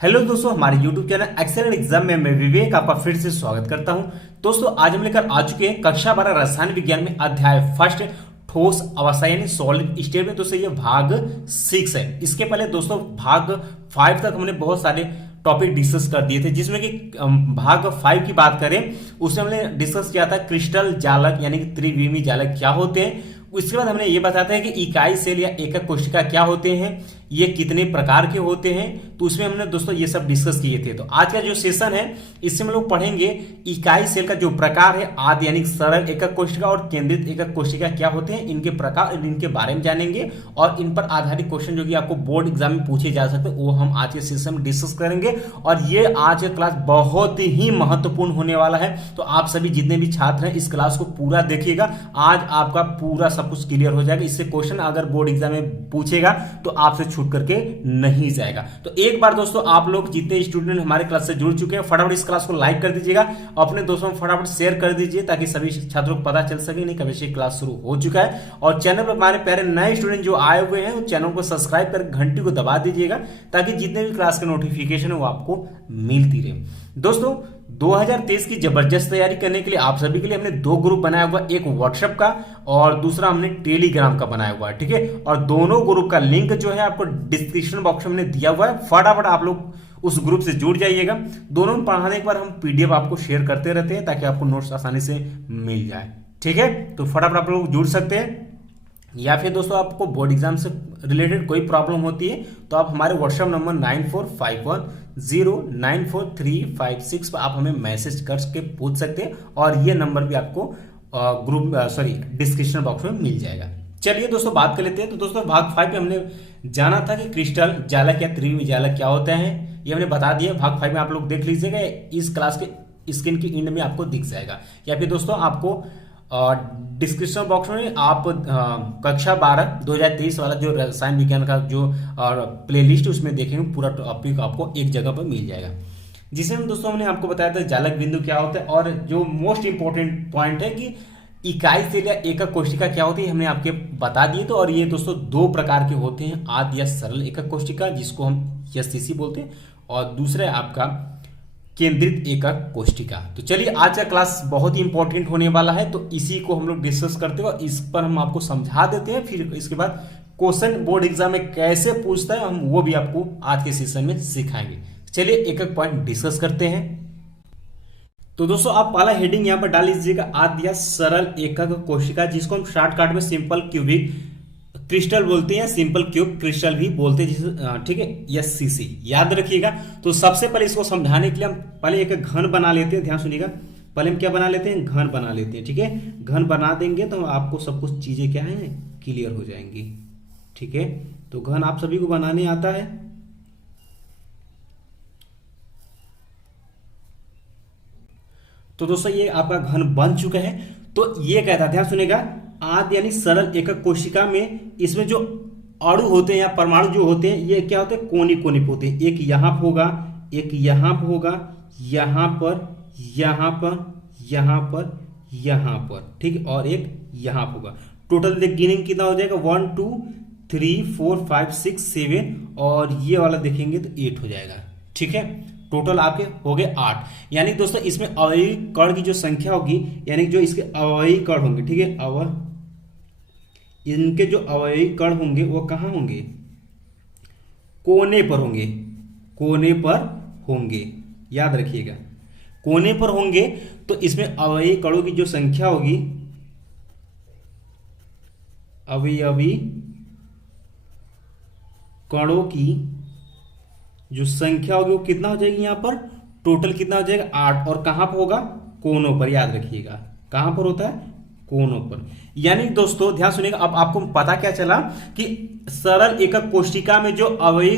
Hello दोस्तों, हमारे YouTube channel excellent exam में मैं विवेक आपका फिर से स्वागत करता हूं। दोस्तों आज हम लेकर आ चुके हैं कक्षा 12 रसायन विज्ञान में अध्याय फर्स्ट ठोस अवस्था यानी सॉलिड स्टेट में। दोस्तों ये भाग 6 है। इसके पहले दोस्तों भाग 5 तक हमने बहुत सारे टॉपिक डिस्कस कर दिए थे, जिसमें कि भाग 5 की बात करें उसमें हमने डिस्कस किया था क्रिस्टल जालक यानी कि त्रिविमी जालक क्या होते हैं। उसके बाद हमने ये बताया था कि इकाई सेल या एकक कोशिका क्या होते हैं, ये कितने प्रकार के होते हैं, तो उसमें हमने दोस्तों ये सब डिस्कस किए थे। तो आज का जो सेशन है इससे हम लोग पढ़ेंगे इकाई सेल का जो प्रकार है, आदि यानी सरल एकक कोशिका और केंद्रित एकक कोशिका क्या होते हैं, इनके प्रकार इनके बारे में जानेंगे और इन पर आधारित क्वेश्चन जो कि आपको बोर्ड एग्जाम में पूछे जा सकते हैं वो हम आज के सेशन में डिस्कस करेंगे। और ये आज का क्लास बहुत ही महत्वपूर्ण होने वाला है, तो आप सभी जितने भी छात्र हैं इस क्लास को पूरा देखिएगा। आज आपका पूरा सब कुछ क्लियर हो जाएगा। इससे क्वेश्चन अगर बोर्ड एग्जाम में पूछेगा तो आपसे छूट करके नहीं जाएगा। तो एक बार दोस्तों आप लोग जितने स्टूडेंट हमारे क्लास से जुड़ चुके हैं फटाफट इस क्लास को लाइक कर दीजिएगा, अपने दोस्तों में फटाफट शेयर कर दीजिए ताकि सभी छात्रों को पता चल सके नहीं कभी से क्लास शुरू हो चुका है। और चैनल पर हमारे प्यारे नए स्टूडेंट जो आए हुए हैं चैनल को सब्सक्राइब कर घंटी को दबा दीजिएगा ताकि जितने भी क्लास के नोटिफिकेशन है वो आपको मिलती रहे। दोस्तों 2023 की जबरदस्त तैयारी करने के लिए आप सभी के लिए हमने दो ग्रुप बनाया हुआ, एक व्हाट्सएप का और दूसरा हमने टेलीग्राम का बनाया हुआ है, ठीक है। और दोनों ग्रुप का लिंक जो है आपको डिस्क्रिप्शन बॉक्स में हमने दिया हुआ है। फटाफट आप लोग उस ग्रुप से जुड़ जाइएगा। दोनों में पढ़ाने के बाद हम पीडीएफ आपको शेयर करते रहते हैं ताकि आपको नोट्स आसानी से मिल जाए, ठीक है। तो फटाफट आप लोग जुड़ सकते हैं। या फिर दोस्तों आपको बोर्ड एग्जाम से रिलेटेड कोई प्रॉब्लम होती है तो आप हमारे व्हाट्सएप नंबर 9451094356 पर आप हमें मैसेज करके पूछ सकते हैं और ये नंबर भी आपको ग्रुप डिस्क्रिप्शन बॉक्स में मिल जाएगा। चलिए दोस्तों बात कर लेते हैं। तो दोस्तों भाग 5 में हमने जाना था कि क्रिस्टल जालक या त्रिविमी जालक क्या होता है, ये हमने बता दिया। भाग 5 में आप लोग देख लीजिएगा, इस क्लास के स्क्रीन के एंड में आपको दिख जाएगा। या फिर दोस्तों आपको डिस्क्रिप्शन बॉक्स में आप कक्षा 12 2023 वाला जो रसायन विज्ञान का जो प्लेलिस्ट उसमें देखेंगे, पूरा टॉपिक आपको एक जगह पर मिल जाएगा। जिसमें दोस्तों हमने आपको बताया था जालक बिंदु क्या होता है और जो मोस्ट इंपॉर्टेंट पॉइंट है कि इकाई सेल या एकक कोशिका क्या होती है हमने आपके बता दिए। तो और ये दोस्तों दो प्रकार के होते हैं, आदि या सरल एकक कोशिका जिसको हम एससीसी बोलते हैं और दूसरा आपका केंद्रित एकक कोशिका। तो चलिए आज का क्लास बहुत ही इंपॉर्टेंट होने वाला है, तो इसी को हम लोग डिस्कस करते हैं और इस पर हम आपको समझा देते हैं। फिर इसके बाद क्वेश्चन बोर्ड एग्जाम में कैसे पूछता है हम वो भी आपको आज के सेशन में सिखाएंगे। चलिए एक एक पॉइंट डिस्कस करते हैं। तो दोस्तों आप पहला हेडिंग यहाँ पर डाल लीजिएगा, आदि या सरल एकक कोशिका, जिसको हम शॉर्टकट में सिंपल क्यूबिक क्रिस्टल बोलते हैं, सिंपल क्यूब क्रिस्टल भी बोलते हैं, ठीक है, एससीसी याद रखिएगा। तो सबसे पहले इसको समझाने के लिए हम पहले एक घन बना लेते हैं। ध्यान सुनिएगा, पहले हम क्या बना लेते हैं, घन बना लेते हैं, ठीक है। घन बना देंगे तो आपको सब कुछ चीजें क्या है क्लियर हो जाएंगी, ठीक है। तो घन आप सभी को बनाने आता है। तो दोस्तों ये आपका घन बन चुका है। तो ये कहता है, ध्यान सुनिएगा, आदि यानी सरल एकक कोशिका में इसमें जो अणु होते हैं या परमाणु जो होते हैं ये क्या होते हैं, कोनिक कोनिक होते हैं। एक यहाँ पर होगा, एक यहाँ पर होगा, यहाँ पर, यहाँ पर, यहाँ पर, यहाँ पर, ठीक है, और एक यहाँ पर होगा। टोटल गिनिंग कितना हो जाएगा, 1 2 3 4 5 6 7 और ये वाला देखेंगे तो 8 हो जाएगा, ठीक है। टोटल आपके हो गए 8। यानी दोस्तों इसमें अवयवी कण की जो संख्या होगी यानी जो इसके अवयवी कण होंगे, ठीक है, इनके जो अवयवी कण होंगे वो कहाँ होंगे, कोने पर होंगे, कोने पर होंगे, याद रखिएगा, कोने पर होंगे। तो इसमें अवयवी कणों की जो संख्या होगी, अवयवी कणों की जो संख्या होगी वो कितना हो जाएगी, यहां पर टोटल कितना हो जाएगा 8। और कहां पर होगा, कोनों पर, याद रखिएगा कहां पर होता है, कोनों पर। यानी दोस्तों ध्यान सुनिएगा, अब आपको पता क्या चला कि सरल एकक कोशिका में जो अवयवी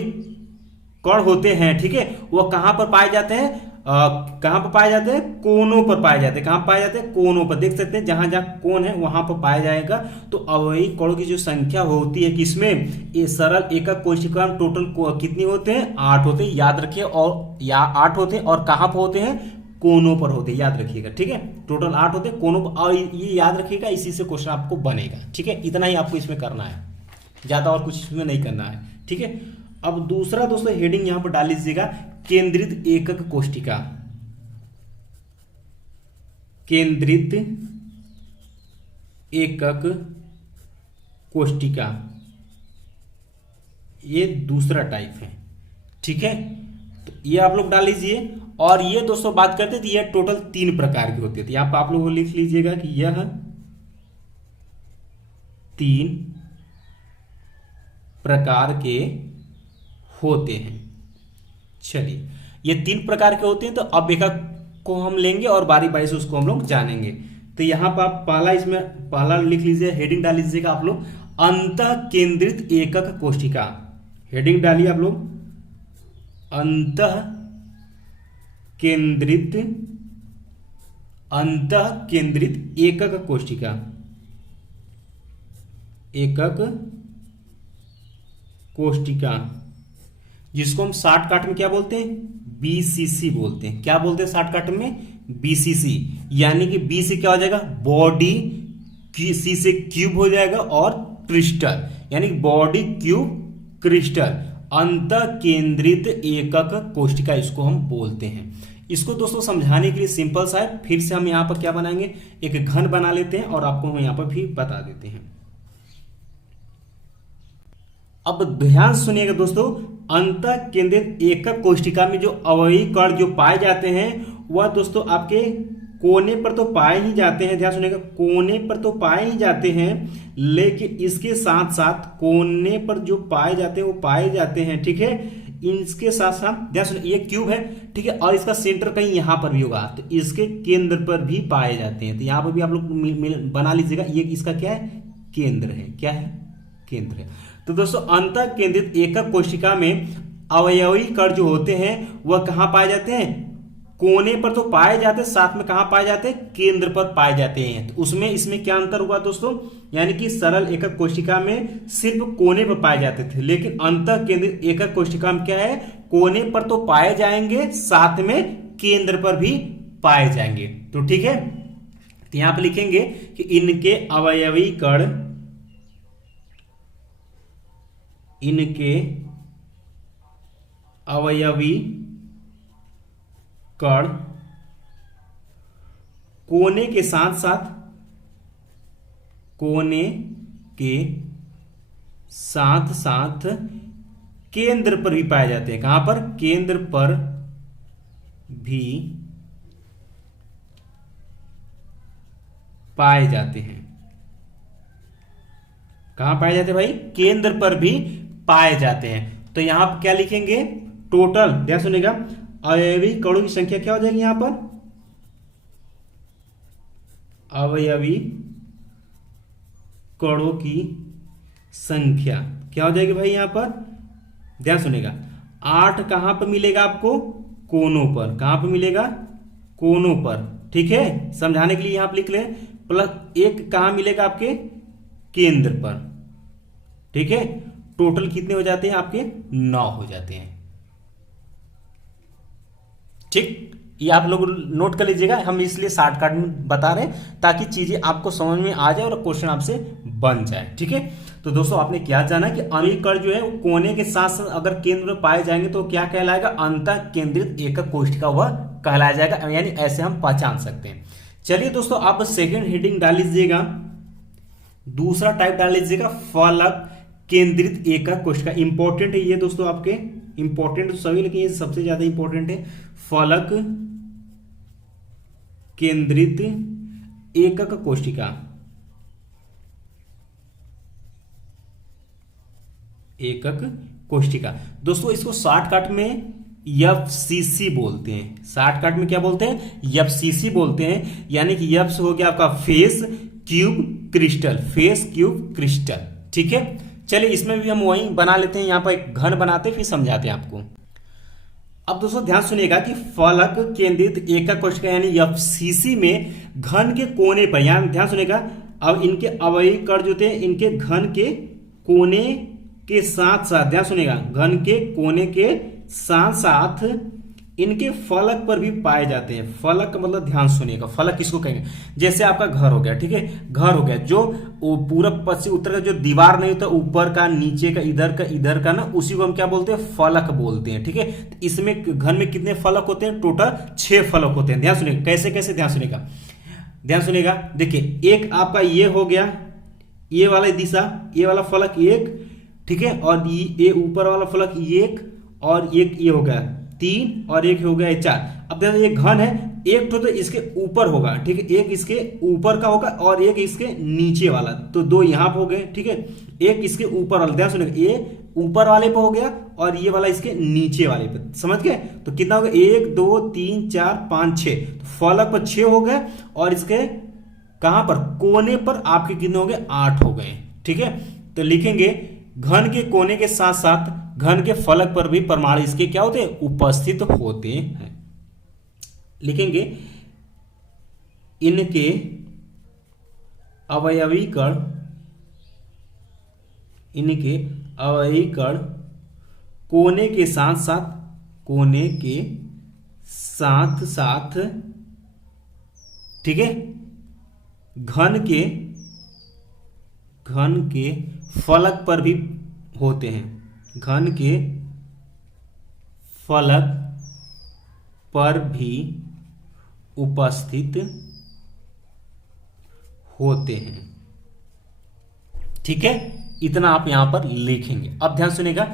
कण होते हैं, ठीक है, वो कहां पर पाए जाते हैं, कहां पर पाए जाते हैं, कोनों पर पाए जाते हैं। कहां पाए जाते हैं, कोनों पर। देख सकते हैं जहां जहां कोन है वहां पर पाया जाएगा। तो अवयवी कणों की जो संख्या होती है किसमें, ये सरल एकक कोशिका में टोटल कितनी होते हैं, 8 होते हैं, याद रखिए। और या 8 होते हैं और कहां पर होते हैं, कोनों पर होते हैं, याद रखिएगा, ठीक है। टोटल 8 होते हैं कोनों पर, और ये याद रखिएगा, इसी से क्वेश्चन आपको बनेगा, ठीक है। इतना ही आपको इसमें करना है, ज्यादा और कुछ इसमें नहीं करना है, ठीक है। अब दूसरा दोस्तों हेडिंग यहां पर डाल लीजिएगा, केंद्रित एकक कोष्टिका, केंद्रित एकक कोष्टिका, ये दूसरा टाइप है। ठीक है, तो ये आप लोग डाल लीजिए। और ये दोस्तों बात करते थे, ये टोटल 3 प्रकार की होती है। तो यहाँ पर आप लोग लिख लीजिएगा कि यह 3 प्रकार के होते हैं। चलिए, ये 3 प्रकार के होते हैं। तो अब एकक को हम लेंगे और बारी बारी से उसको हम लोग जानेंगे। तो यहां पर आप पहला लिख लीजिए, हेडिंग डाल लीजिएगा आप लोग, अंतः केंद्रित एकक कोष्टिका। हेडिंग डालिए आप लोग, अंतः केंद्रित एकक कोष्टिका, एकक कोष्टिका, जिसको हम शॉर्टकट में क्या बोलते हैं, बीसीसी बोलते हैं। क्या बोलते हैं शॉर्टकट में, बीसीसी। यानी कि बी से क्या हो जाएगा, बॉडी, सी से क्यूब हो जाएगा, और क्रिस्टल, यानी बॉडी क्यूब क्रिस्टल, अंतः केंद्रित एकक कोष्टिका इसको हम बोलते हैं। इसको दोस्तों समझाने के लिए सिंपल सा है। फिर से हम यहां पर क्या बनाएंगे, एक घन बना लेते हैं और आपको हम यहां पर भी बता देते हैं। अब ध्यान सुनिएगा दोस्तों, अंतः केंद्रित एकक कोष्टिका में जो अवयवी कण जो पाए जाते हैं वह दोस्तों आपके कोने पर तो पाए ही जाते हैं। ध्यान सुनिएगा, कोने पर तो पाए ही जाते हैं, लेकिन इसके साथ साथ कोने पर जो पाए जाते हैं वो पाए जाते हैं। ठीक है, इसके साथ साथ ध्यान सुनिए, ये क्यूब है, ठीक है, और इसका सेंटर कहीं यहां पर भी होगा, तो इसके केंद्र पर भी पाए जाते हैं। तो यहां पर भी आप लोग बना लीजिएगा, ये इसका क्या है, केंद्र है। क्या है, केंद्र है। तो दोस्तों अंतः केंद्रित एकक कोशिका में अवयवी कण जो होते हैं वह कहां पाए जाते हैं, कोने पर तो पाए जाते हैं, साथ में कहां पाए जाते हैं, केंद्र पर पाए जाते हैं। तो उसमें इसमें क्या अंतर हुआ दोस्तों, यानी कि सरल एकक कोशिका में सिर्फ कोने पर पाए जाते थे, लेकिन अंतः केंद्रित एकक कोशिका में क्या है, कोने पर तो पाए जाएंगे, साथ में केंद्र पर भी पाए जाएंगे। तो ठीक है, तो यहां पर लिखेंगे कि इनके अवयवी कण, इनके अवयवी कण कोने के साथ साथ, कोने के साथ साथ केंद्र पर भी पाए जाते हैं। कहां पर, केंद्र पर भी पाए जाते हैं। कहां पाए जाते हैं भाई, केंद्र पर भी पाए जाते हैं। तो यहां पर क्या लिखेंगे, टोटल, ध्यान सुनिएगा, अवयवी कणों की संख्या क्या हो जाएगी, यहां पर अवयवी कणों की संख्या क्या हो जाएगी भाई, यहां पर ध्यान सुनिएगा, 8 कहां पर मिलेगा आपको, कोनों पर। कहां पर मिलेगा, कोनों पर। ठीक है, समझाने के लिए यहां पर लिख लें, प्लस 1 कहां मिलेगा आपके, केंद्र पर। ठीक है, टोटल कितने हो जाते हैं आपके, 9 हो जाते हैं। ठीक, ये आप लोग नोट कर लीजिएगा, हम इसलिए शॉर्टकट में बता रहे हैं ताकि चीजें आपको समझ में आ जाए और क्वेश्चन आपसे बन जाए। ठीक है, तो दोस्तों आपने क्या जाना कि अवयवी कण जो है वो कोने के साथ साथ अगर केंद्र में पाए जाएंगे तो क्या कहलाएगा, अंतः केंद्रित एकक कोशिका वह कहलाया जाएगा, यानी ऐसे हम पहचान सकते हैं। चलिए दोस्तों, आप सेकेंड हेडिंग डाल लीजिएगा, दूसरा टाइप डाल लीजिएगा, फलक केंद्रित एकक कोशिका। इंपॉर्टेंट है ये दोस्तों, आपके इंपॉर्टेंट तो सभी, लेकिन ये सबसे ज्यादा इंपॉर्टेंट है, फलक केंद्रित एकक कोशिका। एकक कोशिका दोस्तों, इसको शॉर्टकट में एफसीसी बोलते हैं। शॉर्टकट में क्या बोलते हैं, एफसीसी बोलते हैं। यानी कि एफ हो गया आपका face cube crystal, face cube crystal. ठीक है, चलिए इसमें भी हम वही बना लेते हैं, यहां पर एक घन बनाते फिर समझाते हैं आपको। अब दोस्तों ध्यान सुनिएगा कि फलक केंद्रित एकक कोशिका यानी एफसीसी में घन के कोने पर, यहां ध्यान सुनिएगा, अब इनके अवयवी कण जो थे इनके घन के कोने के साथ साथ, ध्यान सुनिएगा, घन के कोने के साथ साथ इनके फलक पर भी पाए जाते हैं। फलक का मतलब ध्यान सुनिएगा, फलक किसको कहेंगे? जैसे आपका घर हो गया, ठीक है, घर हो गया, जो पूरब पश्चिम उत्तर का जो दीवार नहीं होता, ऊपर का, नीचे का, इधर का ना, उसी को हम क्या बोलते हैं? फलक बोलते हैं, ठीक है। तो इसमें घर में कितने फलक होते हैं? टोटल 6 फलक होते हैं। ध्यान सुनिएगा, कैसे कैसे, ध्यान सुनिएगा, ध्यान सुनिएगा। देखिए, एक आपका ये हो गया, ये वाला दिशा, ये वाला फलक एक, ठीक है, और ये ऊपर वाला फलक एक, और एक ये हो गया 3, और एक हो गया 4। अब देखो, ये घन है, एक तो इसके ऊपर होगा, ठीक है, एक इसके ऊपर का होगा और एक इसके नीचे वाला, तो 2 यहां पर हो गए, ठीक है। एक इसके ऊपर वाला, ध्यान सुनिएगा, ये ऊपर वाले पे हो गया और ये वाला इसके नीचे वाले पे, समझ गए? तो कितना हो गया? 1 2 3 4 5 6, तो फलक पर 6 हो गए, और इसके कहां पर? कोने पर आपके कितने हो गए? 8 हो गए, ठीक है। तो लिखेंगे घन के कोने के साथ साथ घन के फलक पर भी परमाणु इसके क्या होते हैं? उपस्थित होते हैं। लिखेंगे इनके अवयवी कण, इनके अवयवी कण कोने के साथ साथ, कोने के साथ साथ, ठीक है, घन के फलक पर भी होते हैं। घन के फलक पर भी उपस्थित होते हैं, ठीक है। इतना आप यहां पर लिखेंगे। अब ध्यान सुनिएगा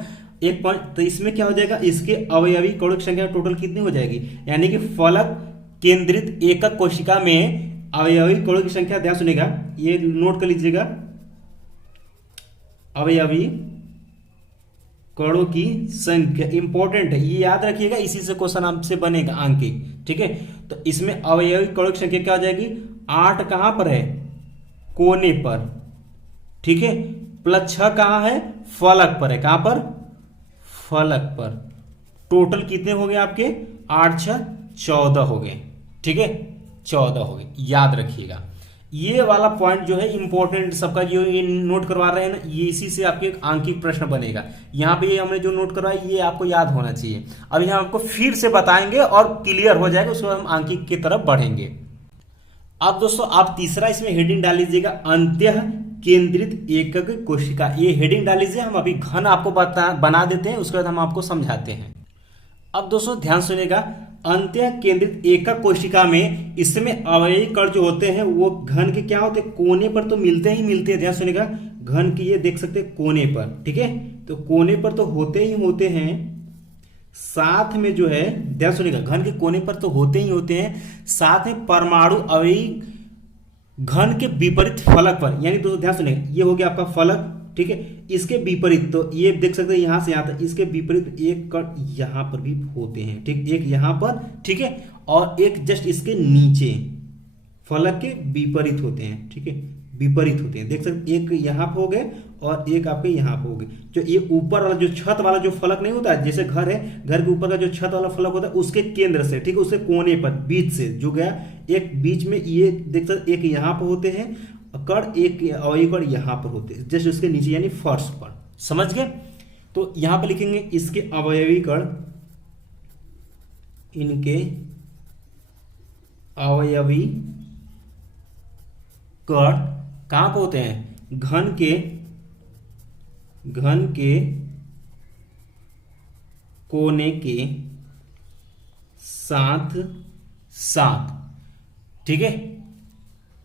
एक पॉइंट, तो इसमें क्या हो जाएगा? इसके अवयवी कणों की संख्या टोटल कितनी हो जाएगी? यानी कि फलक केंद्रित एकक कोशिका में अवयवी कणों की संख्या, ध्यान सुनिएगा, ये नोट कर लीजिएगा, अवयवी कणों की संख्या इंपॉर्टेंट है, ये याद रखिएगा, इसी से क्वेश्चन आपसे बनेगा अंकित, ठीक है। तो इसमें अवयवी कणों की संख्या क्या हो जाएगी? 8 कहां पर है? कोने पर, ठीक है, प्लस 6 कहां है? फलक पर है। कहां पर? फलक पर। टोटल कितने हो गए आपके? 8 6 14 हो गए, ठीक है, 14 हो गए, याद रखिएगा। ये वाला पॉइंट जो है इंपॉर्टेंट सबका, जो ये नोट करवा रहे हैं ना, ये इसी से आपके एक आंकिक प्रश्न बनेगा। यहाँ पे ये हमने जो नोट करवाया ये आपको याद होना चाहिए। अब यहाँ आपको फिर से बताएंगे और क्लियर हो जाएगा, उसके बाद हम आंकिक की तरफ बढ़ेंगे। अब दोस्तों आप तीसरा इसमें हेडिंग डाल लीजिएगा, अंत्य केंद्रित एकक कोशिका। ये हेडिंग डाल लीजिए, हम अभी घन आपको बना देते हैं, उसके बाद हम आपको समझाते हैं। अब दोस्तों ध्यान सुनिएगा, अंत्य केंद्रित एकक कोशिका में इसमें अवयवी कण जो होते हैं वो घन के क्या होते हैं? कोने पर तो मिलते ही मिलते हैं। ध्यान सुनिएगा, घन की ये देख सकते हैं कोने पर, ठीक है, तो कोने पर तो होते ही होते हैं, साथ में जो है, ध्यान सुनिएगा, घन के कोने पर तो होते ही होते हैं, साथ में परमाणु अवयवी घन के विपरीत फलक पर, यानी दोस्तों ध्यान सुनिएगा, ये हो गया आपका फलक, ठीक है, इसके विपरीत, तो ये देख सकते हैं यहां से यहां तक, इसके विपरीत एक कण यहां पर भी होते हैं, ठीक, एक यहां पर, ठीक है, और एक जस्ट इसके नीचे फलक के विपरीत होते हैं, ठीक है, विपरीत होते हैं, देख सकते, एक यहां पर हो गए और एक आपके यहां पर हो गए। जो ये ऊपर वाला जो छत वाला जो फलक नहीं होता है, जैसे घर है, घर के ऊपर का जो छत वाला फलक होता है उसके केंद्र से, ठीक है, उसके कोने पर बीच से जो गया, एक बीच में ये देख सकते, एक यहां पर होते हैं कण, एक अवयवी कण यहां पर होते हैं, जैसे उसके नीचे यानी फर्श पर, समझ गए? तो यहां पर लिखेंगे इसके अवयवी कण, इनके अवयवी कण कहां पर होते हैं? घन के कोने के साथ साथ, ठीक है,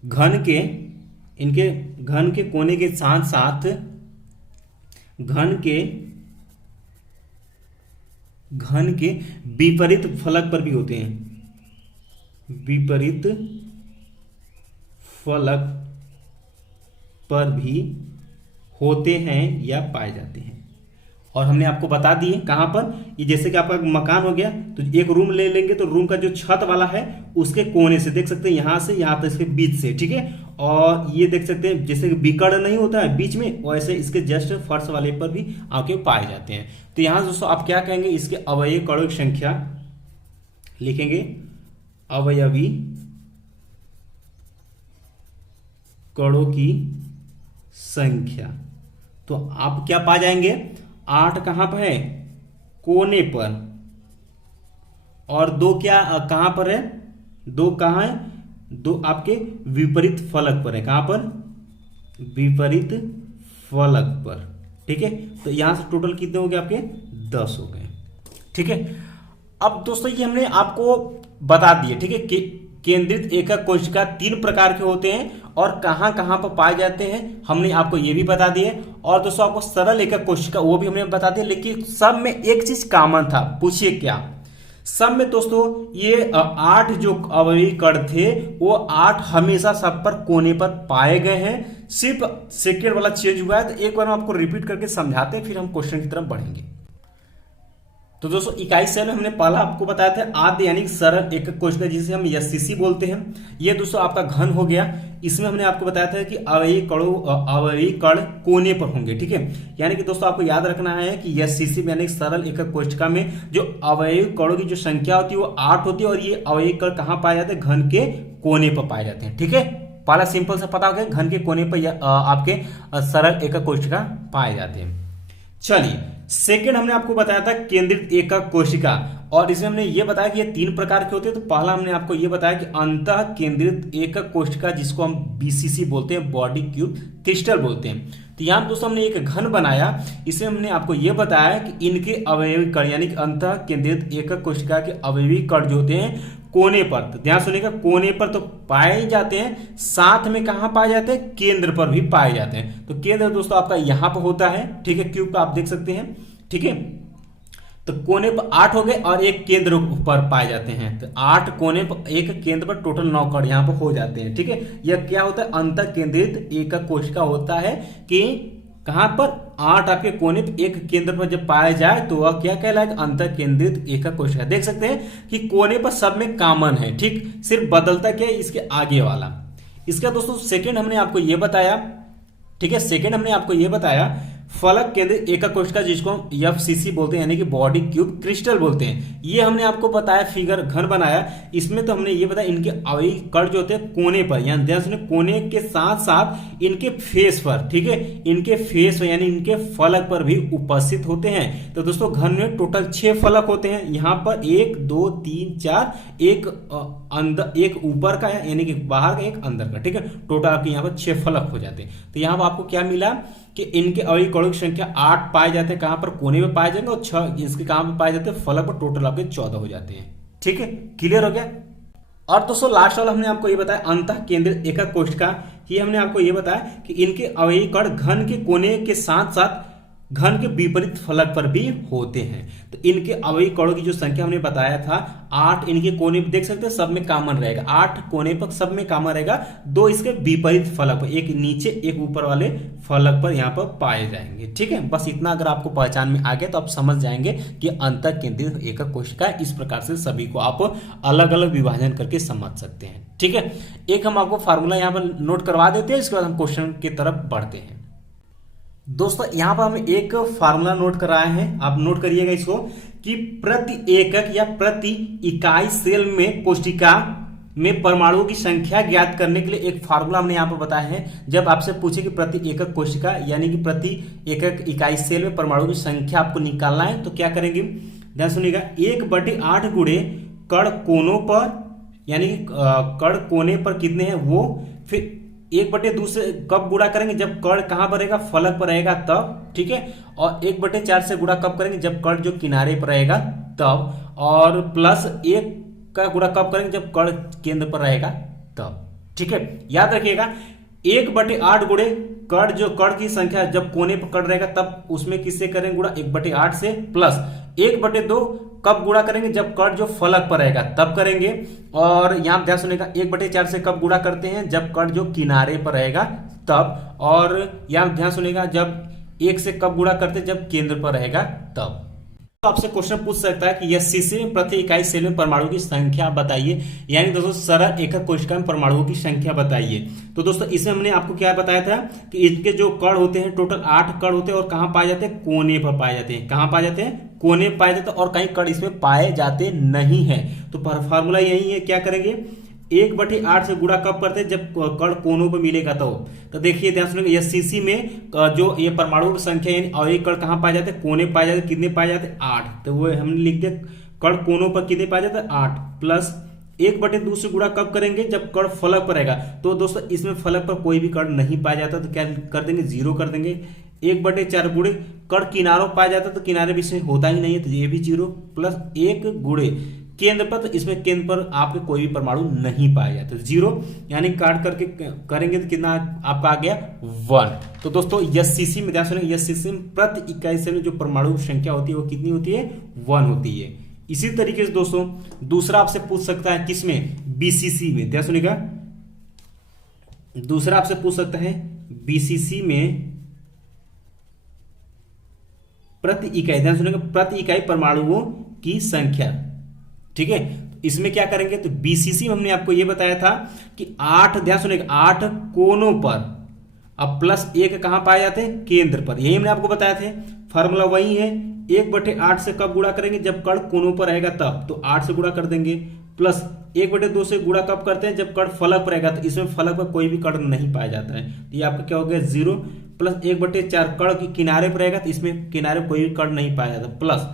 घन के कोने के साथ साथ घन के विपरीत फलक पर भी होते हैं, विपरीत फलक पर भी होते हैं या पाए जाते हैं। और हमने आपको बता दिए कहां पर, ये जैसे कि आपका मकान हो गया, तो एक रूम ले लेंगे, तो रूम का जो छत वाला है उसके कोने से देख सकते हैं, यहां से यहां तक इसके बीच से, ठीक है, और ये देख सकते हैं जैसे कि बिकड़ नहीं होता है बीच में, वैसे इसके जस्ट फर्श वाले पर भी आके पाए जाते हैं। तो यहां दोस्तों आप क्या कहेंगे? इसके अवयवी कणों की संख्या लिखेंगे, अवयवी कणों की संख्या, तो आप क्या पा जाएंगे? 8 कहां पर है? कोने पर, और दो क्या कहां पर है, दो कहां है, दो आपके विपरीत फलक पर है। कहां पर, विपरीत फलक पर। ठीक है, तो यहां से टोटल कितने हो गए आपके, 10 हो गए। ठीक है, अब दोस्तों ये हमने आपको बता दिए। ठीक है, केंद्रित एकक कोशिका 3 प्रकार के होते हैं और कहां कहां पर पाए जाते हैं हमने आपको ये भी बता दिए। और दोस्तों आपको सरल एकक कोशिका वो भी हमने बता दिया, लेकिन सब में एक चीज कॉमन था। पूछिए क्या? सब में दोस्तों ये 8 जो अवयवी कण थे वो 8 हमेशा सब पर कोने पर पाए गए हैं। सिर्फ सेकेंड वाला चेंज हुआ है। तो एक बार हम आपको रिपीट करके समझाते हैं, फिर हम क्वेश्चन की तरफ बढ़ेंगे। तो दोस्तों इकाई सेल में हमने पहला आपको बताया था आद्य यानी सरल एकक कोशिका, जिसे हम एससीसी बोलते हैं। ये दोस्तों आपका घन हो गया। इसमें हमने आपको बताया था कि अवयवी कण कोने पर होंगे। ठीक है, यानी कि दोस्तों आपको याद रखना है कि एससीसी यानी सरल एकक कोशिका में जो अवयवी कणों की जो संख्या होती है वो 8 होती है और ये अवयवी कण कहां पाए जाते हैं, घन के कोने पर पाए जाते हैं। ठीक है, पहला सिंपल से पता हो गया, घन के कोने पर आपके सरल एकक कोशिका पाए जाते हैं। चलिए, सेकेंड हमने आपको बताया था केंद्रित एकक कोशिका, और इसमें हमने ये बताया कि ये 3 प्रकार के होते हैं। तो पहला हमने आपको ये बताया कि अंतः केंद्रित एकक कोशिका, जिसको हम बीसीसी बोलते हैं, बॉडी क्यूब क्रिस्टल बोलते हैं। तो यहाँ दोस्तों हमने एक घन बनाया। इसमें हमने आपको ये बताया कि इनके अवयवी कण यानी कि अंतः केंद्रित एकक कोशिका के अवयवी कण जो होते हैं कोने पर, तो ध्यान सुनिएगा, कोने पर तो पाए जाते हैं, साथ में कहां पाए जाते हैं, केंद्र पर भी पाए जाते हैं। तो केंद्र दोस्तों आपका यहां पर होता है। ठीक है, क्यूब पर आप देख सकते हैं। ठीक है, तो कोने पर 8 हो गए और एक केंद्र पर पाए जाते हैं। तो 8 कोने पर, एक केंद्र पर, टोटल 9 कण यहां पर हो जाते हैं। ठीक है, यह क्या होता है, अंतः केंद्रित एकक कोशिका होता है कि कहां पर, 8 आपके कोने पर एक केंद्र पर जब पाया जाए तो वह क्या कहलाएगा, अंतः केंद्रित एकक कोशिका। देख सकते हैं कि कोने पर सब में कॉमन है। ठीक, सिर्फ बदलता क्या है, इसके आगे वाला। इसका दोस्तों सेकंड हमने आपको यह बताया। ठीक है, सेकंड हमने आपको यह बताया फलक केंद्रित एकक कोशिका, जिसको हम एफसीसी बोलते हैं यानी कि बॉडी क्यूब क्रिस्टल बोलते हैं। ये हमने आपको बताया, फिगर घन बनाया। इसमें तो हमने ये बताया इनके अवयवी कण जो होते हैं कोने पर, यानी ध्यान सुनिए, कोने के साथ साथ इनके फेस पर। ठीक है, इनके फेस यानी इनके फलक पर भी उपस्थित होते हैं। तो दोस्तों घन में टोटल 6 फलक होते हैं। यहाँ पर 1 2 3 4, एक अंदर, एक ऊपर का है यानी कि बाहर का, एक अंदर का। ठीक है, टोटल आपके यहाँ पर 6 फलक हो जाते हैं। तो यहाँ पर आपको क्या मिला कि इनके अवयवी कणों की संख्या 8 पाए जाते हैं, कहां पर, कोने में पाए जाएंगे, और 6 इसके कहां पर पाए जाते हैं, फलक पर। टोटल आपके 14 हो जाते हैं। ठीक है, क्लियर हो गया। और दोस्तों लास्ट वाला हमने आपको ये बताया अंतः केंद्रित एकक कोशिका, ये हमने आपको ये बताया कि इनके अवयवी कण घन के कोने के साथ साथ घन के विपरीत फलक पर भी होते हैं। तो इनके अवयवी कणों की जो संख्या हमने बताया था 8, इनके कोने पर देख सकते हैं सब में कॉमन रहेगा, 8 कोने पर सब में कॉमन रहेगा, 2 इसके विपरीत फलक पर, एक नीचे एक ऊपर वाले फलक पर यहाँ पर पाए जाएंगे। ठीक है, बस इतना अगर आपको पहचान में आ गया तो आप समझ जाएंगे कि अंतः केंद्रित एकक कोशिका। इस प्रकार से सभी को आप अलग अलग विभाजन करके समझ सकते हैं। ठीक है, एक हम आपको फार्मूला यहाँ पर नोट करवा देते हैं, इसके बाद हम क्वेश्चन की तरफ बढ़ते हैं। दोस्तों यहां पर हम एक फार्मूला नोट कराए हैं, आप नोट करिएगा इसको, कि प्रति एकक या प्रति इकाई सेल में कोशिका में परमाणुओं की संख्या ज्ञात करने के लिए एक फार्मूला हमने यहां पर बताया है। जब आपसे पूछे कि प्रति एकक कोशिका यानी कि प्रति एकक इकाई सेल में परमाणुओं की संख्या आपको निकालना है, तो क्या करेंगे, ध्यान सुनिएगा, 1/8 गुणे कण कोनों पर, यानी कि कण कोने पर कितने हैं वो, फिर 1/2 से कब गुणा करेंगे, जब कण कहां पर रहेगा, फलक पर रहेगा तब। ठीक है, और 1/4 से गुणा कब करेंगे, जब कण जो किनारे पर रहेगा तब, और प्लस 1 का गुणा कब करेंगे, जब कण केंद्र पर रहेगा तब। ठीक है, याद रखिएगा 1/8 गुणे कण, जो कण की संख्या जब कोने पर कण रहेगा तब उसमें किससे करेंगे गुणा, 1/8 से, प्लस 1/2 कब गुणा करेंगे, जब कण जो फलक पर रहेगा तब करेंगे। और यहां ध्यान सुनिएगा 1/4 से कब गुणा करते हैं, जब कण जो किनारे पर रहेगा तब। और यहां ध्यान सुनिएगा जब 1 से कब गुणा करते हैं, जब केंद्र पर रहेगा तब। तो आपसे क्वेश्चन पूछ सकता है कि यह सीसी में प्रति इकाई सेल में परमाणुओं की संख्या बताइए, यानी दोस्तों सरल एकक कोशिका में परमाणुओं की संख्या बताइए। तो दोस्तों इसमें हमने आपको क्या बताया था कि इसके जो कण होते हैं टोटल 8 कण होते हैं, और कहां पाए जाते हैं, कोने पर पाए जाते हैं। कहां पाए जाते हैं, कोने पर पाए जाते हैं, और कहीं कण इसमें पाए जाते नहीं है। तो फार्मूला यही है, क्या करेंगे, 1/8 से गुणा कब करते हैं, जब कण कोनों पर मिलेगा तो देखिए ध्यान सुनिएगा, यह सीसी में जो ये परमाणु की संख्या यानी अवयवी कण कहां पाए जाते हैं, कोने पाए जाते हैं, कितने पाए जाते हैं, 8। तो वो हमने लिख दिया कर्ण कोनों पर कितने पाया जाता है 8 प्लस 1/2 से गुणा कब करेंगे जब कर्ण फलक पर रहेगा। तो दोस्तों इसमें फलक पर कोई भी कर्ण नहीं पाया जाता तो क्या कर देंगे 0 कर देंगे। 1/4 गुणे कर्ण किनारों पाया जाता तो किनारे भी इसमें होता ही नहीं है तो ये भी 0 प्लस 1 गुणे केंद्र पर, तो इसमें केंद्र पर आपके कोई भी परमाणु नहीं पाया जाता 0, यानी काट करके करेंगे तो कितना आपका आ गया 1। तो दोस्तों एससीसी में ध्यान सुनिए, एससीसी में प्रति इकाई से जो परमाणु संख्या होती है वो कितनी होती है 1 होती है। इसी तरीके से दोस्तों दूसरा आपसे पूछ सकता है किसमें बीसीसी में, ध्यान सुनिएगा, दूसरा आपसे पूछ सकता है बीसीसी में प्रति इकाई, ध्यान सुनिएगा, प्रति इकाई परमाणुओं की संख्या। ठीक है, इसमें क्या करेंगे तो बीसीसी में हमने आपको यह बताया था कि 8, ध्यान सुनिएगा, 8 कोनों पर, अब प्लस 1 कहां पाए जाते हैं केंद्र पर, यही हमने आपको बताया थे। फार्मूला वही है, 1/8 से कब गुणा करेंगे जब कर्ण कोनों पर रहेगा तब, तो 8 से गुणा कर देंगे, प्लस 1/2 से गुणा कब करते हैं जब कर्ण फलक पर रहेगा, तो इसमें फलक पर कोई भी कर्ण नहीं पाया जाता है, तो ये आपका क्या हो गया 0 प्लस 1/4 कर्ण की किनारे पर रहेगा तो इसमें किनारे पर कोई भी कर्ण नहीं पाया जाता, प्लस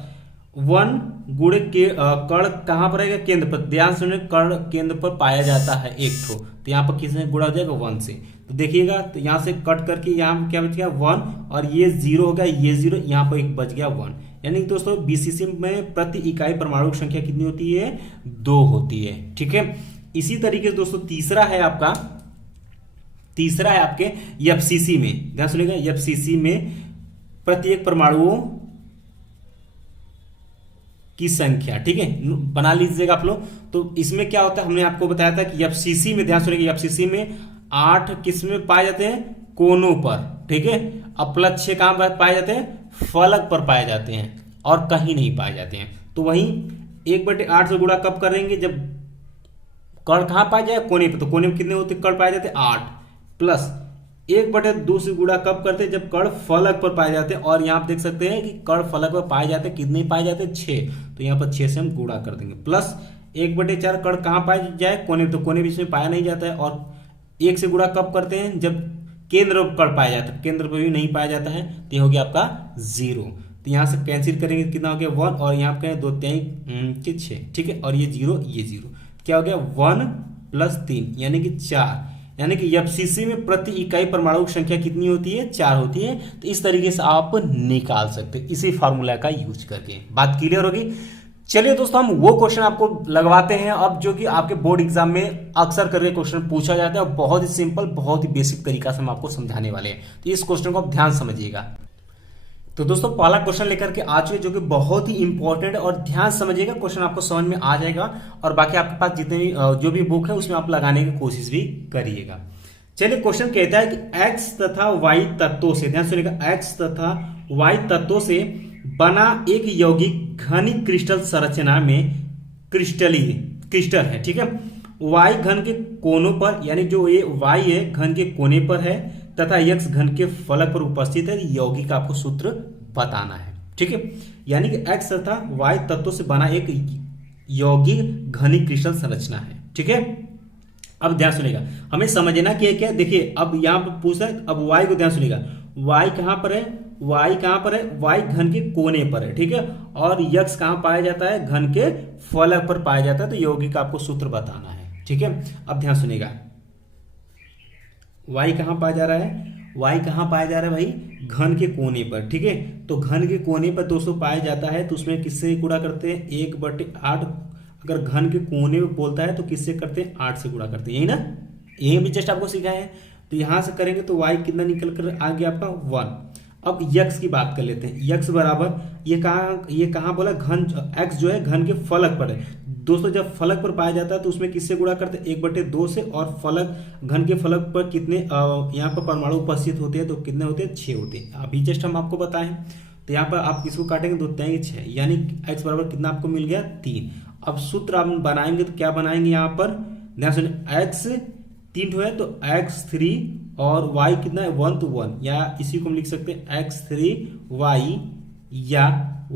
1 गुणे के कर्ण कहां पर रहेगा केंद्र पर, ध्यान सुनिए कर्ण केंद्र पर पाया जाता है एक ठो, तो यहाँ पर किसने गुणा हो जाएगा 1 से, तो देखिएगा तो यहाँ से कट करके यहाँ क्या बच गया 1 और ये 0 हो गया, ये 0, यहाँ पर एक बच गया 1। यानी दोस्तों बीसीसी में प्रति इकाई परमाणु संख्या कितनी होती है 2 होती है। ठीक है, इसी तरीके से दोस्तों तीसरा है आपके एफसीसी में, ध्यान सुनिएगा, एफसीसी में प्रत्येक परमाणुओं की संख्या। ठीक है, बना लीजिएगा आप लोग। तो इसमें क्या होता है हमने आपको बताया था कि एफसीसी में, ध्यान सुनिएगा, एफसीसी में 8 किस में पाए जाते हैं कोनों पर, ठीक है, अब प्लस 6 कहां पाए जाते हैं फलक पर पाए जाते हैं और कहीं नहीं पाए जाते हैं। तो वहीं 1/8 से गुणा कब करेंगे जब कर्ण कहां पाए जाए कोने पर, तो कोने में कितने होते कर्ण पाए जाते हैं 8, प्लस 1/2 से गुणा कब करते हैं जब कर्ण फलक पर पाए जाते हैं, और यहां आप देख सकते हैं कि कर्ण फलक पर पाए जाते हैं कितने पाए जाते हैं 6, तो यहां पर 6 से हम गुणा कर देंगे, प्लस 1/4 कर्ण कहां पाए जाए कोने, तो कोने बीच में पाया नहीं जाता है, और 1 से गुणा कब करते हैं जब केंद्र पर पाया जाता है, केंद्र पर भी नहीं पाया जाता है, तो ये हो गया आपका 0। तो यहां से कैंसिल करेंगे कितना हो गया 1, और यहाँ पे 2 3 6, ठीक है, और ये 0 ये 0, क्या हो गया 1 प्लस 3 यानी कि 4, यानी कि एफसीसी में प्रति इकाई परमाणु संख्या कितनी होती है 4 होती है। तो इस तरीके से आप निकाल सकते हैं इसी फार्मूला का यूज करके। बात क्लियर होगी। चलिए दोस्तों हम वो क्वेश्चन आपको लगवाते हैं अब जो कि आपके बोर्ड एग्जाम में अक्सर करके क्वेश्चन पूछा जाता है, और बहुत ही सिंपल बहुत ही बेसिक तरीका से हम आपको समझाने वाले हैं, तो इस क्वेश्चन को आप ध्यान समझिएगा। तो दोस्तों पहला क्वेश्चन लेकर के आ चुके जो कि बहुत ही इंपॉर्टेंट है, और ध्यान समझिएगा क्वेश्चन आपको समझ में आ जाएगा, और बाकी आपके पास जितने भी जो भी बुक है उसमें आप लगाने की कोशिश भी करिएगा। चलिए क्वेश्चन कहता है कि एक्स तथा वाई तत्वों से, ध्यान सुनिएगा, एक्स तथा वाई तत्वों से बना एक यौगिक घनिक क्रिस्टल संरचना में क्रिस्टल है, ठीक है, वाई घन के कोनों पर, यानी जो ये वाई है घन के कोने पर है तथा एक्स घन के फलक पर उपस्थित है, यौगिक का आपको सूत्र बताना है। ठीक है, यानी कि एक्स तथा वाई तत्वों से बना एक यौगिक घनिक क्रिस्टल संरचना है। ठीक है, अब ध्यान सुनिएगा, हमें समझना कि क्या, देखिए अब यहां पर पूछा है, अब वाई को ध्यान सुनिएगा, वाई कहां पर है, वाई कहां पर है, वाई घन के कोने पर है, ठीक है, और यक्स कहां पाया जाता है घन के फलक पर पाया जाता है, तो यौगिक का आपको सूत्र बताना है। ठीक है, अब ध्यान सुनिएगा, वाई कहां पाया जा रहा है, वाई कहां पाया जा रहा है भाई घन के कोने पर, ठीक है, तो घन के कोने पर दोस्तों पाया जाता है, तो उसमें किससे गुणा करते हैं 1/8, अगर घन के कोने में बोलता है तो किससे करते हैं 8 से गुणा करते हैं, यही ना, यही भी जस्ट आपको सिखाया है। तो यहां से करेंगे तो y कितना निकल कर आ गया आपका 1। अब यक्स की बात कर लेते हैं, यक्स बराबर ये कहां बोला घन, x जो है घन के फलक पर है दोस्तों, जब फलक पर पाया जाता है तो उसमें किससे गुणा करते हैं 1/2 से, और फलक घन के फलक पर कितने यहाँ पर परमाणु उपस्थित होते हैं, तो कितने होते हैं 6 होते हैं, अभी जस्ट हम आपको बताएं। तो यहाँ पर आप किसको काटेंगे 2 3 6, यानी x बराबर कितना आपको मिल गया 3। अब सूत्र आप बनाएंगे तो क्या बनाएंगे, यहाँ पर ध्यान सुनिए, x 3 है तो x3 और y कितना है 1 तो 1, या इसी को हम लिख सकते हैं x3y या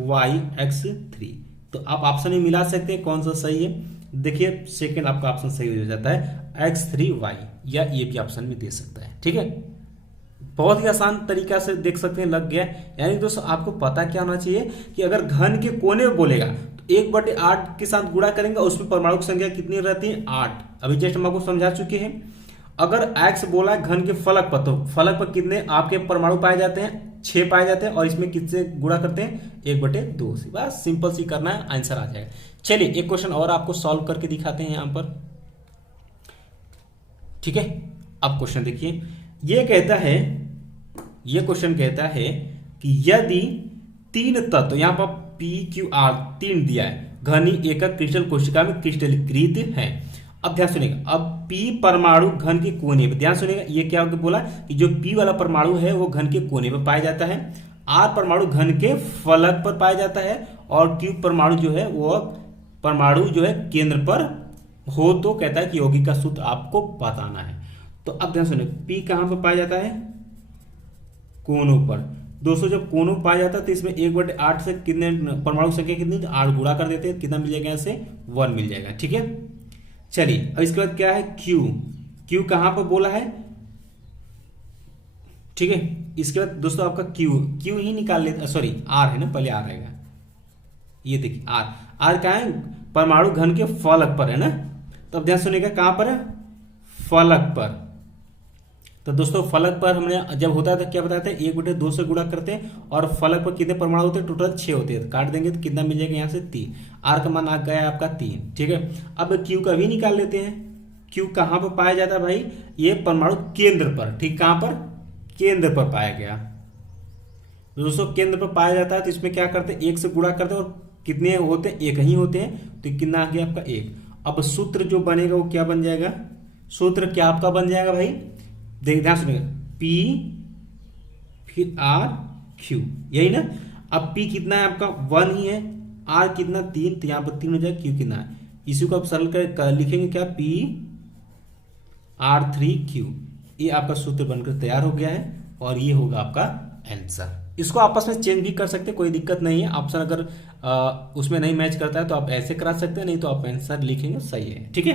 yx3। तो आप ऑप्शन में मिला सकते हैं कौन सा सही है, देखिए सेकंड आपका ऑप्शन सही हो जाता है x3y, या ये भी ऑप्शन में दे सकता है। ठीक है, बहुत ही आसान तरीका से देख सकते हैं, लग गया। यानी दोस्तों आपको पता क्या होना चाहिए कि अगर घन के कोने में बोलेगा तो 1/8 के साथ गुणा करेंगे, उसमें परमाणु की संख्या कितनी रहती है? 8। अभी जस्ट हम आपको समझा चुके हैं। अगर x बोला है घन के फलक पर, तो फलक पर कितने आपके परमाणु पाए जाते हैं? 6 पाए जाते हैं, और इसमें किससे गुणा करते हैं? 1/2 से। बस सिंपल सी करना है, आंसर आ जाएगा। चलिए एक क्वेश्चन और आपको सॉल्व करके दिखाते हैं यहां पर, ठीक है। अब क्वेश्चन देखिए, ये क्वेश्चन कहता है कि यदि 3 तत्व, यहां पर PQR 3 दिया है, घनी एकक क्रिस्टल कोशिका में क्रिस्टलीकृत है। अब ध्यान सुनिएगा, अब P परमाणु घन के कोने पर, ध्यान सुनिएगा, ये क्या बोला कि जो P वाला परमाणु है वो घन के कोने पर पाया जाता है, R परमाणु घन के फलक पर पाया जाता है, और Q परमाणु जो है वो परमाणु जो है केंद्र पर हो। तो कहता है कि यौगिक का सूत्र आपको बताना है। तो अब ध्यान सुनिए, P कहां पर पाया जाता है? कोनों पर। दोस्तों जब कोनों पाया जाता है तो इसमें 1/8 से कितने परमाणु संख्या कितनी? 8 गुणा कर देते हैं, कितना मिल जाएगा? यहाँ से 1 मिल जाएगा, ठीक है। चलिए अब इसके बाद क्या है? Q कहां पर बोला है? ठीक है। इसके बाद दोस्तों आपका Q ही निकाल लेते, सॉरी R है ना, पहले R आएगा। ये देखिए R कहां है? परमाणु घन के फलक पर है ना। तो अब ध्यान सुनिएगा, कहां पर है? फलक पर। तो दोस्तों फलक पर हमने जब होता है तो क्या बताते हैं? 1/2 से गुणा करते हैं, और फलक पर कितने परमाणु होते हैं? टोटल 6 होते हैं। तो काट देंगे तो कितना मिल जाएगा? यहाँ से 3। R का मान आ गया आपका 3, ठीक है। अब Q का भी निकाल लेते हैं। Q कहाँ पर पाया जाता है भाई? ये परमाणु केंद्र पर, ठीक। कहाँ पर? केंद्र पर पाया गया। दोस्तों केंद्र पर पाया जाता है तो इसमें क्या करते हैं? 1 से गुणा करते हैं, और कितने होते हैं? 1 ही होते हैं। तो कितना आ गया आपका? 1। अब सूत्र जो बनेगा वो क्या बन जाएगा? सूत्र क्या आपका बन जाएगा भाई? देख ध्यान सुनिएगा, P फिर R Q, यही ना। अब P कितना है आपका? 1 ही है। R कितना? 3, तो यहाँ पर 3 हो जाएगा। Q कितना है? इसी को आप सरल कर लिखेंगे क्या? P R3Q। ये आपका सूत्र बनकर तैयार हो गया है, और ये होगा आपका आंसर। इसको आपस में चेंज भी कर सकते हैं, कोई दिक्कत नहीं है। ऑप्शन अगर उसमें नहीं मैच करता है तो आप ऐसे करा सकते हैं, नहीं तो आप आंसर लिखेंगे, सही है, ठीक है।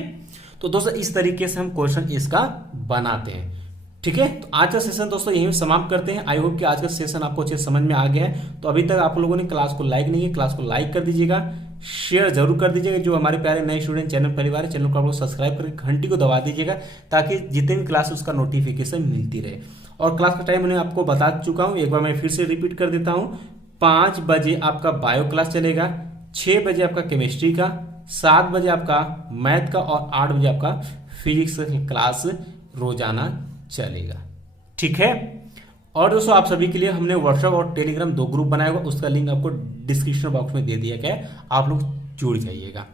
तो दोस्तों इस तरीके से हम क्वेश्चन इसका बनाते हैं, ठीक है। तो आज का सेशन दोस्तों यहीं समाप्त करते हैं। आई होप कि आज का सेशन आपको अच्छे समझ में आ गया है। तो अभी तक आप लोगों ने क्लास को लाइक नहीं किया, क्लास को लाइक कर दीजिएगा, शेयर जरूर कर दीजिएगा। जो हमारे प्यारे नए स्टूडेंट चैनल परिवार है, चैनल को आप लोग सब्सक्राइब करके घंटी को दबा दीजिएगा, ताकि जितने भी क्लास उसका नोटिफिकेशन मिलती रहे। और क्लास का टाइम मैंने आपको बता चुका हूँ, एक बार मैं फिर से रिपीट कर देता हूँ। 5 बजे आपका बायो क्लास चलेगा, 6 बजे आपका केमिस्ट्री का, 7 बजे आपका मैथ का, और 8 बजे आपका फिजिक्स का क्लास रोजाना चलेगा, ठीक है। और दोस्तों आप सभी के लिए हमने व्हाट्सएप और टेलीग्राम 2 ग्रुप बनाया हुआ, उसका लिंक आपको डिस्क्रिप्शन बॉक्स में दे दिया गया है, आप लोग जुड़ जाइएगा।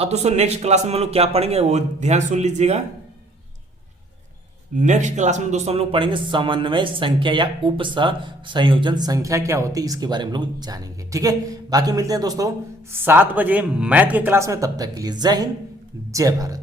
अब दोस्तों नेक्स्ट क्लास में हम लोग क्या पढ़ेंगे वो ध्यान सुन लीजिएगा। नेक्स्ट क्लास में दोस्तों हम लोग पढ़ेंगे समन्वय संख्या या उप संयोजन संख्या क्या होती है, इसके बारे में हम लोग जानेंगे, ठीक है। बाकी मिलते हैं दोस्तों 7 बजे मैथ के क्लास में। तब तक के लिए जय हिंद, जय भारत।